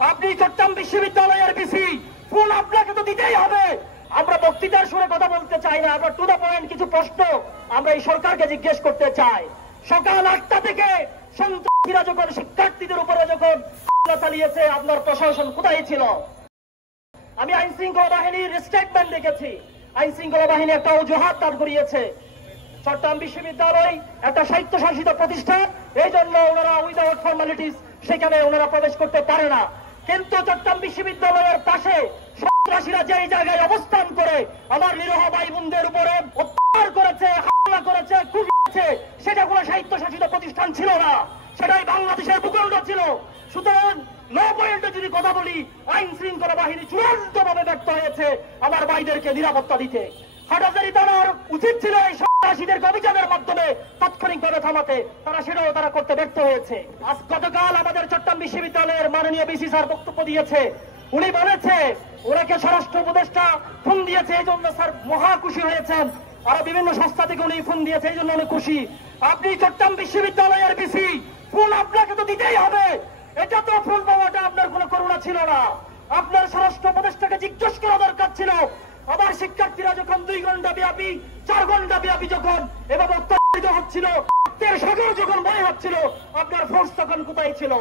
আপনি চট্টগ্রাম বিশ্ববিদ্যালয়ের ভিসি, ফুল আপনাকে তো দিতেই হবে। আমরা বক্তৃতার সুরে কথা বলতে চাই না, আমরা টু দ্য পয়েন্ট কিছু প্রশ্ন আমরা এই সরকারকে জিজ্ঞেস করতে চাই। সকাল 8টা থেকে সন্ত্রাসীরা যখন শিক্ষার্থীদের উপরে যখন চালিয়েছে, আপনার প্রশাসন কোথায় ছিল? আমি আইন শৃঙ্খলা বাহিনীর স্টেটমেন্ট দেখেছি। আইন শৃঙ্খলা বাহিনী একটা অজুহাত দাঁড় করিয়েছে, চট্টগ্রাম বিশ্ববিদ্যালয় একটা স্বায়ত্তশাসিত প্রতিষ্ঠান, এই জন্য ওনারা উইদাউট ফর্মালিটিস সেখানে ওনারা প্রবেশ করতে পারে না। কিন্তু চট্টগ্রাম বিশ্ববিদ্যালয়ের পাশে সন্ত্রাসীরা যেই জায়গায় অবস্থান করে আমার নিরীহ ভাই বোনদের উপরে অত্যাচার করেছে, হামলা করেছে, কুপিয়েছে, সেটা কোনো স্বায়ত্তশাসিত প্রতিষ্ঠান ছিল না, সেটাই বাংলাদেশের ভূখণ্ড ছিল। সুতরাং লো পয়েন্টে যদি কথা বলি, আইন শৃঙ্খলা বাহিনী চূড়ান্তভাবে ব্যর্থ হয়েছে আমার ভাইদেরকে নিরাপত্তা দিতে। হাটাজারি থানার উচিত ছিল এই সন্ত্রাসীদেরকে অভিযানের মাধ্যমে তাৎক্ষণিকভাবে থামাতে, সেটাও তারা করতে ব্যর্থ হয়েছে। আজ গতকাল আমাদের চট্টগ্রাম বিশ্ববিদ্যালয়ের মাননীয় বিসি স্যার বক্তব্য দিয়েছে, উনি বলেছে ওনাকে স্বরাষ্ট্র উপদেষ্টা ফোন দিয়েছে, এই জন্য স্যার মহা খুশি হয়েছেন, আরো বিভিন্ন সংস্থা থেকে উনি ফোন দিয়েছে, এই জন্য উনি খুশি। আপনি চট্টগ্রাম বিশ্ববিদ্যালয়ের বিসি, ফুল আপনাকে তো দিতেই হবে। এটা তো ফুল পাওয়াটা আপনার কোনো করুণা ছিল না, আপনার স্বরাষ্ট্র উপদেষ্টাকে জিজ্ঞেস করা দরকার ছিল। আবার শিক্ষার্থীরা যখন 2 ঘন্টা ব্যাপী 4 ঘন্টা ব্যাপী যখন এভাবে অত্যাচারিত হচ্ছিল, সাগর যখন বয়ে হচ্ছিল, আপনার ফোর্স তখন কোথায় ছিল?